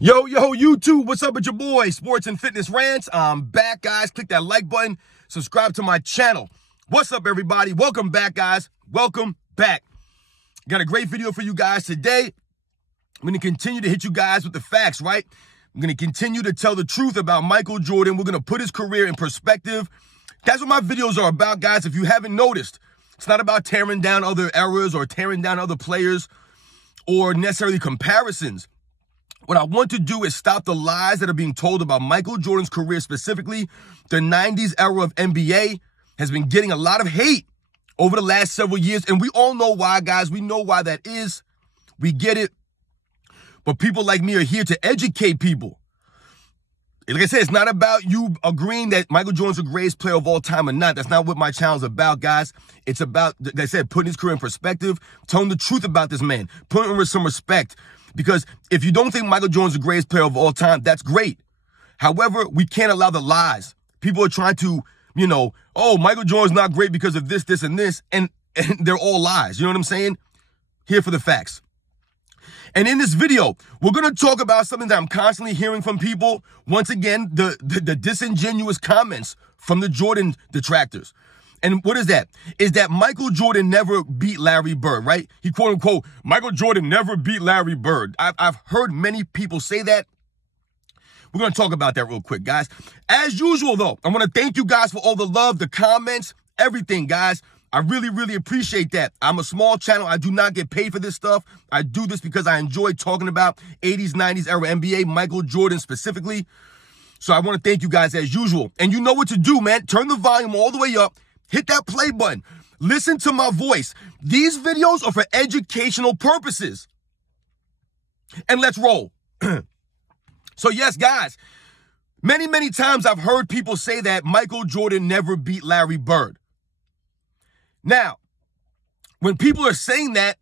Yo, YouTube, what's up with your boy, Sports and Fitness Rants? I'm back, guys. Click that like button. Subscribe to my channel. What's up, everybody? Welcome back, guys. Welcome back. Got a great video for you guys today. I'm going to continue to hit you guys with the facts, right? I'm going to continue to tell the truth about Michael Jordan. We're going to put his career in perspective. That's what my videos are about, guys. If you haven't noticed, it's not about tearing down other eras or tearing down other players or necessarily comparisons. What I want to do is stop the lies that are being told about Michael Jordan's career, specifically the 90s era of NBA has been getting a lot of hate over the last several years. And we all know why, guys. We know why that is. We get it. But people like me are here to educate people. Like I said, it's not about you agreeing that Michael Jordan's the greatest player of all time or not. That's not what my channel's about, guys. It's about, like I said, putting his career in perspective, telling the truth about this man, putting him with some respect. Because if you don't think Michael Jordan's the greatest player of all time, that's great. However, we can't allow the lies. People are trying to, oh, Michael Jordan's not great because of this, this, and this. And they're all lies. You know what I'm saying? Here for the facts. And in this video, we're going to talk about something that I'm constantly hearing from people. Once again, the disingenuous comments from the Jordan detractors. And what is that? Is that Michael Jordan never beat Larry Bird, right? He quote unquote, Michael Jordan never beat Larry Bird. I've heard many people say that. We're going to talk about that real quick, guys. As usual, though, I want to thank you guys for all the love, the comments, everything, guys. I really, really appreciate that. I'm a small channel. I do not get paid for this stuff. I do this because I enjoy talking about 80s, 90s era NBA, Michael Jordan specifically. So I want to thank you guys as usual. And you know what to do, man. Turn the volume all the way up. Hit that play button. Listen to my voice. These videos are for educational purposes. And let's roll. So yes, guys, many, many times I've heard people say that Michael Jordan never beat Larry Bird. Now, when people are saying that,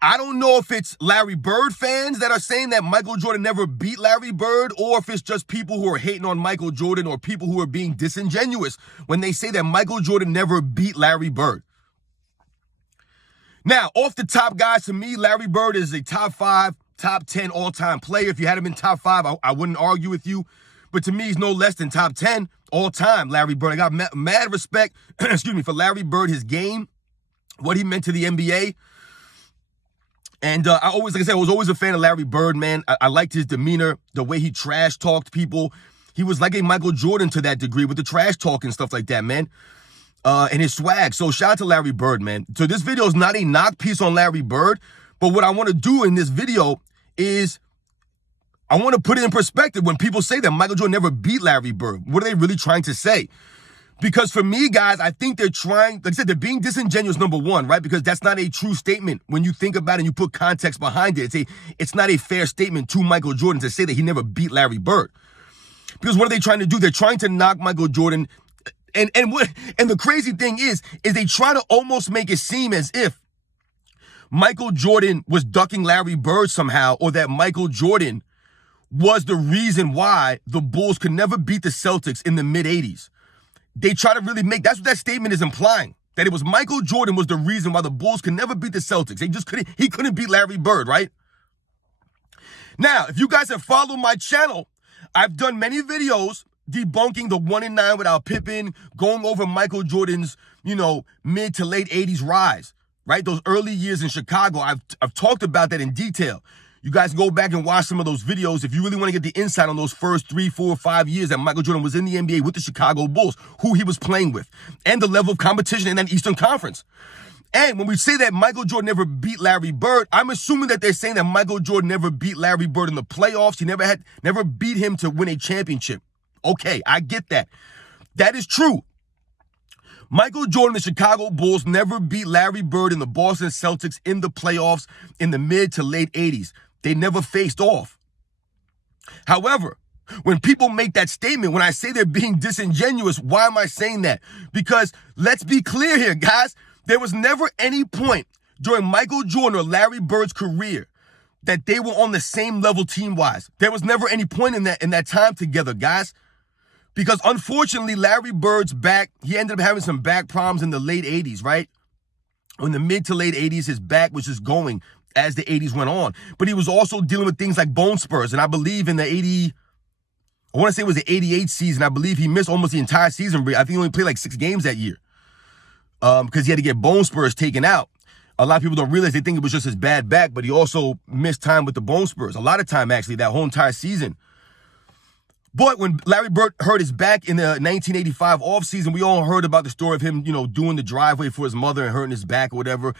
I don't know if it's Larry Bird fans that are saying that Michael Jordan never beat Larry Bird, or if it's just people who are hating on Michael Jordan, or people who are being disingenuous when they say that Michael Jordan never beat Larry Bird. Now, off the top, guys, to me, Larry Bird is a top 5, top 10 all-time player. If you had him in top 5, I wouldn't argue with you. But to me, he's no less than top 10 all-time, Larry Bird. I got mad respect, for Larry Bird, his game, what he meant to the NBA. And I was always a fan of Larry Bird, man. I liked his demeanor, the way he trash talked people. He was like a Michael Jordan to that degree with the trash talk and stuff like that, man. And his swag. So shout out to Larry Bird, man. So this video is not a knock piece on Larry Bird, but what I want to do in this video is I want to put it in perspective when people say that Michael Jordan never beat Larry Bird. What are they really trying to say? Because for me, guys, I think they're trying, like I said, they're being disingenuous, number one, right? Because that's not a true statement when you think about it and you put context behind it. It's not a fair statement to Michael Jordan to say that he never beat Larry Bird. Because what are they trying to do? They're trying to knock Michael Jordan. And the crazy thing is they try to almost make it seem as if Michael Jordan was ducking Larry Bird somehow, or that Michael Jordan was the reason why the Bulls could never beat the Celtics in the mid-'80s. They try to really make, that's what that statement is implying, that it was Michael Jordan was the reason why the Bulls could never beat the Celtics. He couldn't beat Larry Bird, right? Now, if you guys have followed my channel, I've done many videos debunking the 1-9 without Pippen, going over Michael Jordan's, mid to late 80s rise, right? Those early years in Chicago. I've talked about that in detail. You guys go back and watch some of those videos if you really want to get the insight on those first 3, 4, 5 years that Michael Jordan was in the NBA with the Chicago Bulls, who he was playing with, and the level of competition in that Eastern Conference. And when we say that Michael Jordan never beat Larry Bird, I'm assuming that they're saying that Michael Jordan never beat Larry Bird in the playoffs. He never beat him to win a championship. Okay, I get that. That is true. Michael Jordan, the Chicago Bulls, never beat Larry Bird and the Boston Celtics in the playoffs in the mid to late 80s. They never faced off. However, when people make that statement, when I say they're being disingenuous, why am I saying that? Because let's be clear here, guys. There was never any point during Michael Jordan or Larry Bird's career that they were on the same level team-wise. There was never any point in that time together, guys. Because unfortunately, Larry Bird's back, he ended up having some back problems in the late 80s, right? In the mid to late 80s, his back was just going as the 80s went on. But he was also dealing with things like bone spurs. And I believe in the I want to say it was the 88 season. I believe he missed almost the entire season. I think he only played like 6 games that year because he had to get bone spurs taken out. A lot of people don't realize, they think it was just his bad back, but he also missed time with the bone spurs. A lot of time, actually, that whole entire season. But when Larry Bird hurt his back in the 1985 offseason, we all heard about the story of him, doing the driveway for his mother and hurting his back or whatever.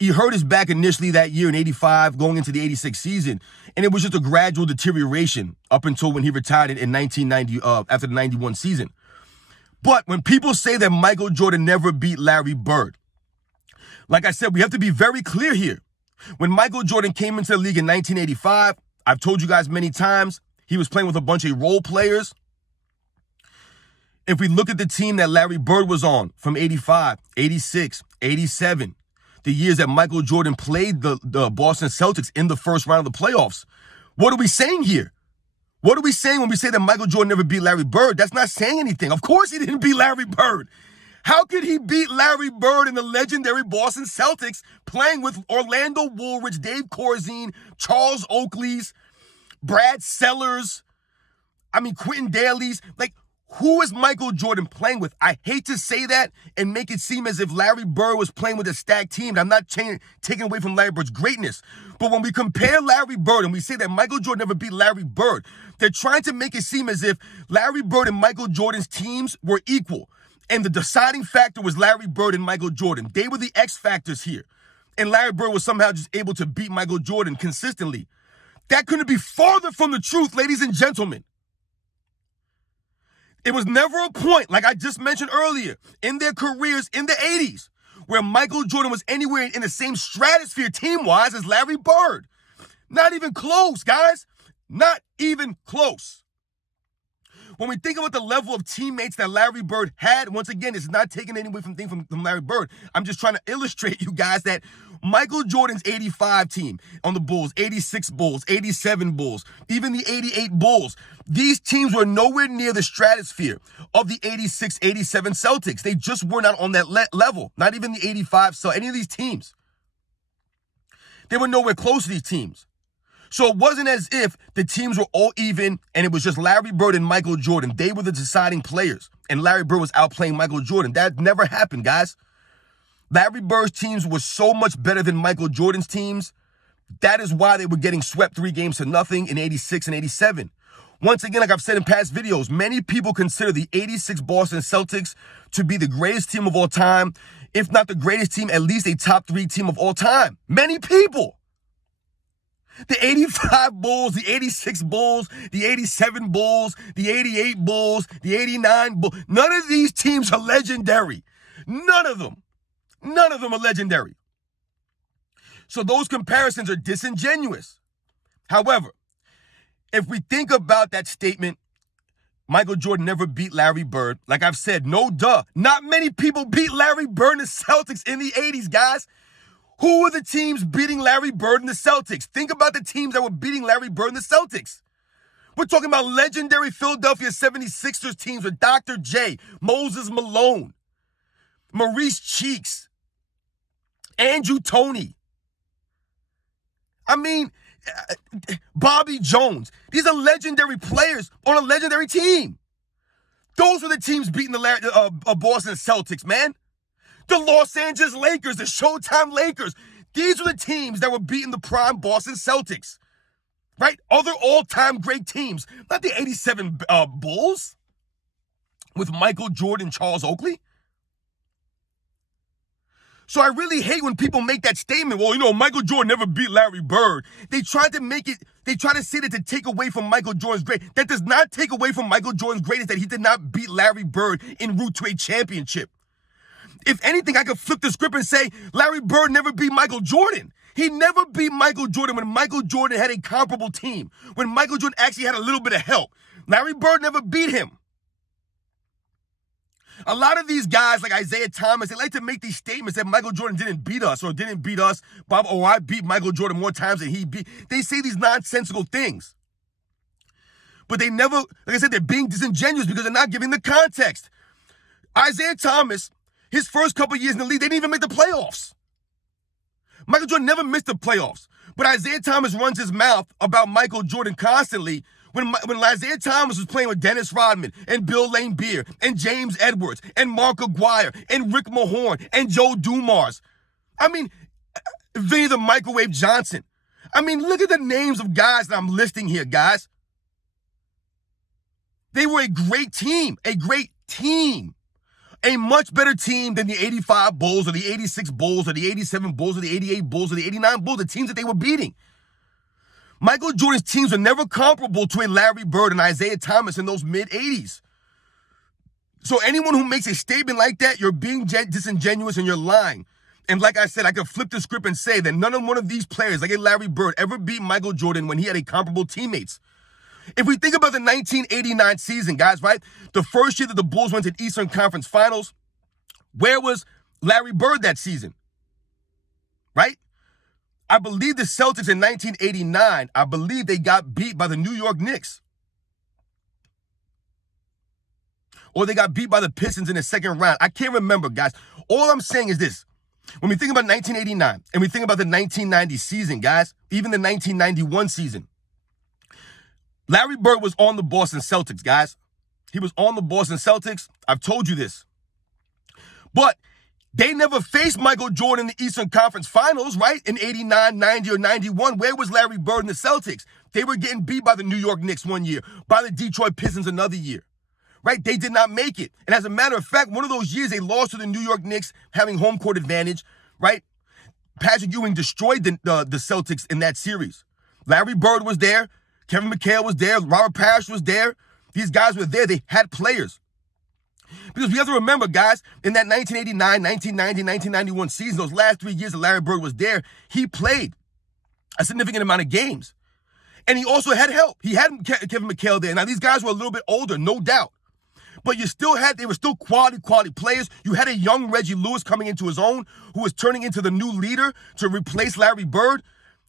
He hurt his back initially that year in 85, going into the 86 season. And it was just a gradual deterioration up until when he retired in 1990, after the 91 season. But when people say that Michael Jordan never beat Larry Bird, like I said, we have to be very clear here. When Michael Jordan came into the league in 1985, I've told you guys many times, he was playing with a bunch of role players. If we look at the team that Larry Bird was on from 85, 86, 87, the years that Michael Jordan played the Boston Celtics in the first round of the playoffs, what are we saying here? What are we saying when we say that Michael Jordan never beat Larry Bird? That's not saying anything. Of course he didn't beat Larry Bird. How could he beat Larry Bird in the legendary Boston Celtics playing with Orlando Woolridge, Dave Corzine, Charles Oakley's, Brad Sellers, Quentin Daly's? Like, who is Michael Jordan playing with? I hate to say that and make it seem as if Larry Bird was playing with a stacked team. And I'm not taking away from Larry Bird's greatness. But when we compare Larry Bird and we say that Michael Jordan never beat Larry Bird, they're trying to make it seem as if Larry Bird and Michael Jordan's teams were equal. And the deciding factor was Larry Bird and Michael Jordan. They were the X factors here. And Larry Bird was somehow just able to beat Michael Jordan consistently. That couldn't be farther from the truth, ladies and gentlemen. It was never a point, like I just mentioned earlier, in their careers in the 80s, where Michael Jordan was anywhere in the same stratosphere team-wise as Larry Bird. Not even close, guys. Not even close. When we think about the level of teammates that Larry Bird had, once again, it's not taking anything from Larry Bird. I'm just trying to illustrate you guys that Michael Jordan's 85 team on the Bulls, 86 Bulls, 87 Bulls, even the 88 Bulls, these teams were nowhere near the stratosphere of the 86, 87 Celtics. They just were not on that level. Not even the 85, so any of these teams. They were nowhere close to these teams. So it wasn't as if the teams were all even and it was just Larry Bird and Michael Jordan. They were the deciding players and Larry Bird was outplaying Michael Jordan. That never happened, guys. Larry Bird's teams were so much better than Michael Jordan's teams. That is why they were getting swept 3-0 in 86 and 87. Once again, like I've said in past videos, many people consider the 86 Boston Celtics to be the greatest team of all time. If not the greatest team, at least a top 3 team of all time. Many people. The 85 Bulls, the 86 Bulls, the 87 Bulls, the 88 Bulls, the 89 Bulls. None of these teams are legendary. None of them. None of them are legendary. So those comparisons are disingenuous. However, if we think about that statement, Michael Jordan never beat Larry Bird. Like I've said, no duh. Not many people beat Larry Bird and the Celtics in the 80s, guys. Who were the teams beating Larry Bird and the Celtics? Think about the teams that were beating Larry Bird and the Celtics. We're talking about legendary Philadelphia 76ers teams with Dr. J, Moses Malone, Maurice Cheeks, Andrew Toney. Bobby Jones. These are legendary players on a legendary team. Those were the teams beating the Boston Celtics, man. The Los Angeles Lakers, the Showtime Lakers. These were the teams that were beating the prime Boston Celtics, right? Other all-time great teams, not the 87 Bulls with Michael Jordan, Charles Oakley. So I really hate when people make that statement, well, Michael Jordan never beat Larry Bird. They try to say that to take away from Michael Jordan's great. That does not take away from Michael Jordan's greatness that he did not beat Larry Bird en route to a championship. If anything, I could flip the script and say Larry Bird never beat Michael Jordan. He never beat Michael Jordan when Michael Jordan had a comparable team, when Michael Jordan actually had a little bit of help. Larry Bird never beat him. A lot of these guys like Isaiah Thomas, they like to make these statements that Michael Jordan didn't beat us or I beat Michael Jordan more times than he beat. They say these nonsensical things. But they never, like I said, they're being disingenuous because they're not giving the context. Isaiah Thomas, his first couple years in the league, they didn't even make the playoffs. Michael Jordan never missed the playoffs. But Isaiah Thomas runs his mouth about Michael Jordan constantly when Isaiah Thomas was playing with Dennis Rodman and Bill Laimbeer and James Edwards and Mark Aguirre and Rick Mahorn and Joe Dumars. I mean, Vinny the Microwave Johnson. I mean, look at the names of guys that I'm listing here, guys. They were a great team, a much better team than the 85 Bulls or the 86 Bulls or the 87 Bulls or the 88 Bulls or the 89 Bulls, the teams that they were beating. Michael Jordan's teams were never comparable to a Larry Bird and Isaiah Thomas in those mid-'80s. So anyone who makes a statement like that, you're being disingenuous and you're lying. And like I said, I could flip the script and say that none of one of these players, like a Larry Bird, ever beat Michael Jordan when he had a comparable teammates. If we think about the 1989 season, guys, right? The first year that the Bulls went to the Eastern Conference Finals, where was Larry Bird that season? Right? I believe the Celtics in 1989, I believe they got beat by the New York Knicks. Or they got beat by the Pistons in the second round. I can't remember, guys. All I'm saying is this. When we think about 1989 and we think about the 1990 season, guys, even the 1991 season, Larry Bird was on the Boston Celtics, guys. He was on the Boston Celtics. I've told you this. But they never faced Michael Jordan in the Eastern Conference Finals, right? In 89, 90, or 91. Where was Larry Bird and the Celtics? They were getting beat by the New York Knicks one year, by the Detroit Pistons another year, right? They did not make it. And as a matter of fact, one of those years they lost to the New York Knicks, having home court advantage, right? Patrick Ewing destroyed the Celtics in that series. Larry Bird was there. Kevin McHale was there. Robert Parrish was there. These guys were there. They had players. Because we have to remember, guys, in that 1989, 1990, 1991 season, those last 3 years that Larry Bird was there, he played a significant amount of games. And he also had help. He had Kevin McHale there. Now, these guys were a little bit older, no doubt. But they were still quality players. You had a young Reggie Lewis coming into his own, who was turning into the new leader to replace Larry Bird.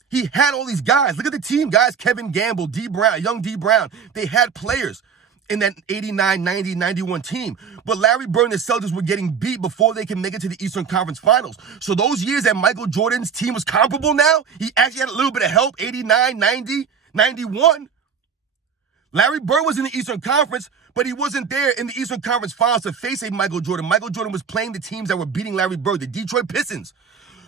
He had all these guys. Look at the team, guys. Kevin Gamble, D. Brown, young D. Brown. They had players in that 89, 90, 91 team. But Larry Bird and the Celtics were getting beat before they can make it to the Eastern Conference Finals. So those years that Michael Jordan's team was comparable now, he actually had a little bit of help, 89, 90, 91. Larry Bird was in the Eastern Conference, but he wasn't there in the Eastern Conference Finals to face a Michael Jordan. Michael Jordan was playing the teams that were beating Larry Bird, the Detroit Pistons.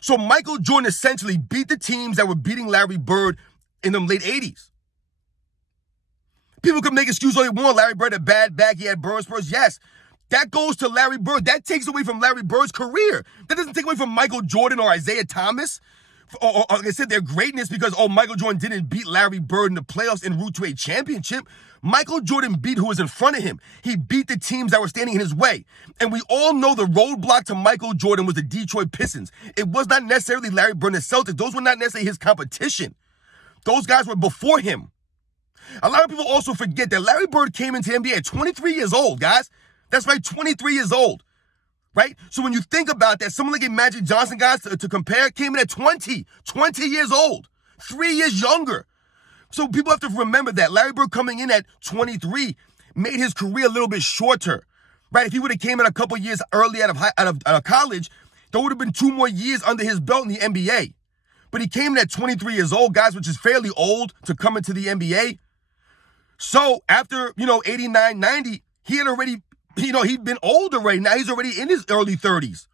So Michael Jordan essentially beat the teams that were beating Larry Bird in the late 80s. People could make excuses all they want. Larry Bird had a bad back. He had burn spurs. Yes, that goes to Larry Bird. That takes away from Larry Bird's career. That doesn't take away from Michael Jordan or Isaiah Thomas. Or like I said, their greatness because, Michael Jordan didn't beat Larry Bird in the playoffs en route to a championship. Michael Jordan beat who was in front of him. He beat the teams that were standing in his way. And we all know the roadblock to Michael Jordan was the Detroit Pistons. It was not necessarily Larry Bird and the Celtics. Those were not necessarily his competition. Those guys were before him. A lot of people also forget that Larry Bird came into the NBA at 23 years old, guys. That's right, 23 years old, right? So when you think about that, someone like a Magic Johnson, guys, to compare, came in at 20 years old, 3 years younger. So people have to remember that Larry Bird coming in at 23 made his career a little bit shorter, right? If he would have came in a couple years early out of college, there would have been 2 more years under his belt in the NBA. But he came in at 23 years old, guys, which is fairly old to come into the NBA. So after, 89, 90, he had already, he'd been older right now. He's already in his early 30s.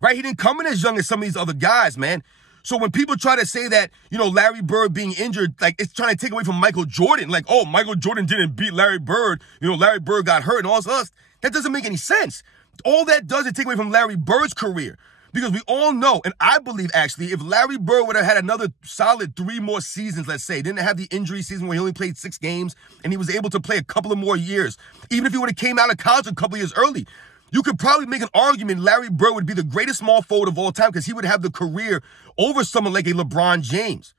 Right? He didn't come in as young as some of these other guys, man. So when people try to say that, Larry Bird being injured, like it's trying to take away from Michael Jordan, like, Michael Jordan didn't beat Larry Bird, Larry Bird got hurt and all this other stuff. That doesn't make any sense. All that does is take away from Larry Bird's career. Because we all know, and I believe actually, if Larry Bird would have had another solid 3 more seasons, let's say, didn't have the injury season where he only played 6 games, and he was able to play a couple of more years, even if he would have came out of college a couple of years early, you could probably make an argument Larry Bird would be the greatest small forward of all time because he would have the career over someone like a LeBron James,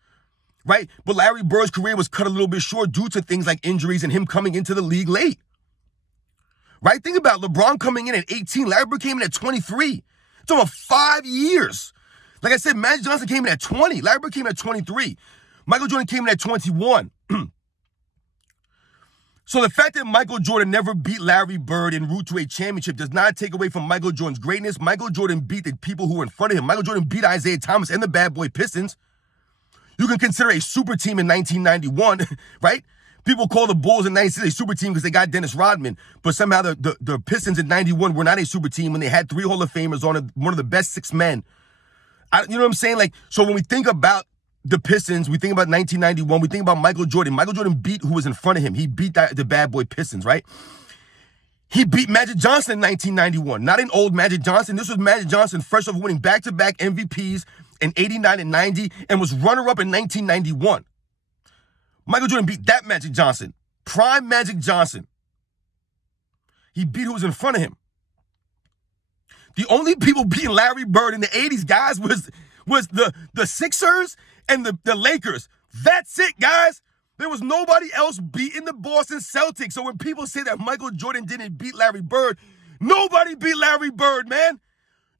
right? But Larry Bird's career was cut a little bit short due to things like injuries and him coming into the league late, right? Think about LeBron coming in at 18. Larry Bird came in at 23. It's over 5 years. Like I said, Magic Johnson came in at 20. Larry Bird came in at 23. Michael Jordan came in at 21. So the fact that Michael Jordan never beat Larry Bird en route to a championship does not take away from Michael Jordan's greatness. Michael Jordan beat the people who were in front of him. Michael Jordan beat Isaiah Thomas and the Bad Boy Pistons. You can consider a super team in 1991, right? People call the Bulls in 96 a super team because they got Dennis Rodman, but somehow the Pistons in 91 were not a super team when they had 3 Hall of Famers on it, one of the best 6 men. You know what I'm saying? Like, so when we think about the Pistons, we think about 1991, we think about Michael Jordan. Michael Jordan beat who was in front of him. He beat the Bad Boy Pistons, right? He beat Magic Johnson in 1991. Not an old Magic Johnson. This was Magic Johnson fresh off winning back-to-back MVPs in 89 and 90 and was runner-up in 1991. Michael Jordan beat that Magic Johnson. Prime Magic Johnson. He beat who was in front of him. The only people beating Larry Bird in the 80s, guys, was the Sixers and the Lakers. That's it, guys. There was nobody else beating the Boston Celtics. So when people say that Michael Jordan didn't beat Larry Bird, nobody beat Larry Bird, man.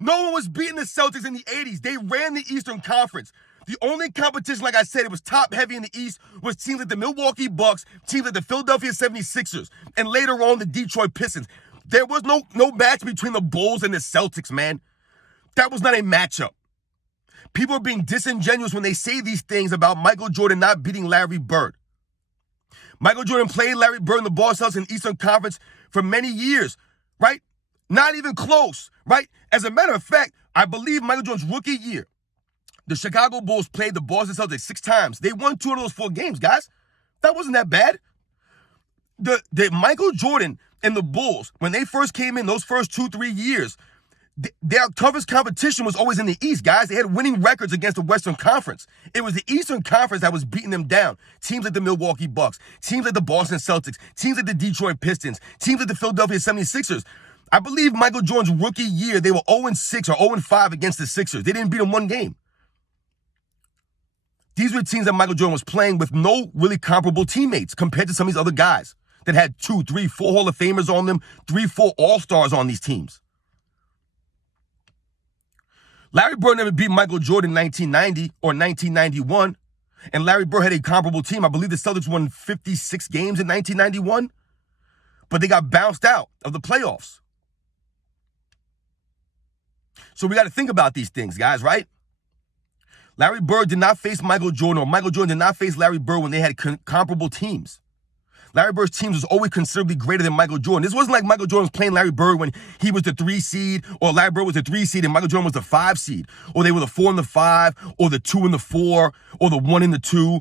No one was beating the Celtics in the 80s. They ran the Eastern Conference. The only competition, like I said, it was top-heavy in the East, was teams like the Milwaukee Bucks, teams like the Philadelphia 76ers, and later on the Detroit Pistons. There was no match between the Bulls and the Celtics, man. That was not a matchup. People are being disingenuous when they say these things about Michael Jordan not beating Larry Bird. Michael Jordan played Larry Bird in the Boston Celtics in the Eastern Conference for many years, right? Not even close, right? As a matter of fact, I believe Michael Jordan's rookie year, the Chicago Bulls played the Boston Celtics 6 times. They won 2 of those 4 games, guys. That wasn't that bad. The Michael Jordan and the Bulls, when they first came in, those first 2-3 years, their toughest competition was always in the East, guys. They had winning records against the Western Conference. It was the Eastern Conference that was beating them down. Teams like the Milwaukee Bucks, teams like the Boston Celtics, teams like the Detroit Pistons, teams like the Philadelphia 76ers. I believe Michael Jordan's rookie year, they were 0-6 or 0-5 against the Sixers. They didn't beat them 1 game. These were teams that Michael Jordan was playing with no really comparable teammates compared to some of these other guys that had 2, 3, 4 Hall of Famers on them, 3, 4 All-Stars on these teams. Larry Bird never beat Michael Jordan in 1990 or 1991, and Larry Bird had a comparable team. I believe the Celtics won 56 games in 1991, but they got bounced out of the playoffs. So we got to think about these things, guys, right? Larry Bird did not face Michael Jordan, or Michael Jordan did not face Larry Bird when they had comparable teams. Larry Bird's teams was always considerably greater than Michael Jordan. This wasn't like Michael Jordan was playing Larry Bird when he was the 3 seed, or Larry Bird was the 3 seed and Michael Jordan was the 5 seed, or they were the 4 and the 5, or the 2 and the 4, or the 1 and the 2.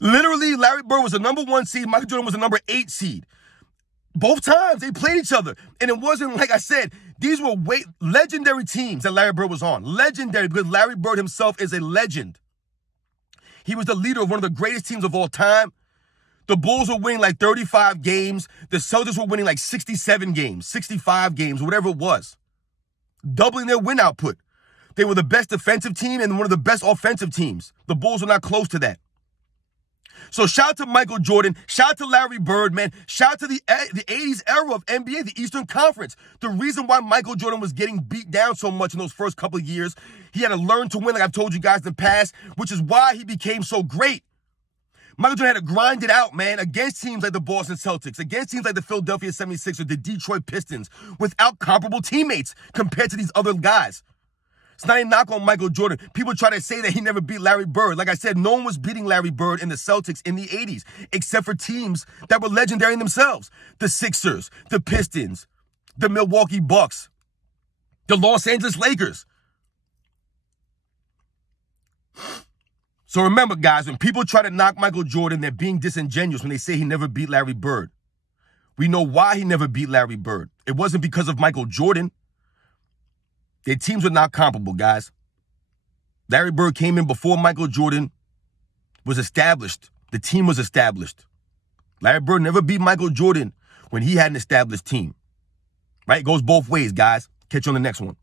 Literally, Larry Bird was the number 1 seed, Michael Jordan was the number 8 seed. Both times they played each other, and it wasn't, like I said, these were legendary teams that Larry Bird was on. Legendary, because Larry Bird himself is a legend. He was the leader of one of the greatest teams of all time. The Bulls were winning like 35 games. The Celtics were winning like 67 games, 65 games, whatever it was. Doubling their win output. They were the best defensive team and one of the best offensive teams. The Bulls were not close to that. So shout out to Michael Jordan. Shout out to Larry Bird, man. Shout out to the 80s era of NBA, the Eastern Conference. The reason why Michael Jordan was getting beat down so much in those first couple of years, he had to learn to win, like I've told you guys in the past, which is why he became so great. Michael Jordan had to grind it out, man, against teams like the Boston Celtics, against teams like the Philadelphia 76ers, the Detroit Pistons, without comparable teammates compared to these other guys. It's not a knock on Michael Jordan. People try to say that he never beat Larry Bird. Like I said, no one was beating Larry Bird in the Celtics in the 80s, except for teams that were legendary in themselves. The Sixers, the Pistons, the Milwaukee Bucks, the Los Angeles Lakers. So remember, guys, when people try to knock Michael Jordan, they're being disingenuous when they say he never beat Larry Bird. We know why he never beat Larry Bird. It wasn't because of Michael Jordan. Their teams were not comparable, guys. Larry Bird came in before Michael Jordan was established. The team was established. Larry Bird never beat Michael Jordan when he had an established team. Right? It goes both ways, guys. Catch you on the next one.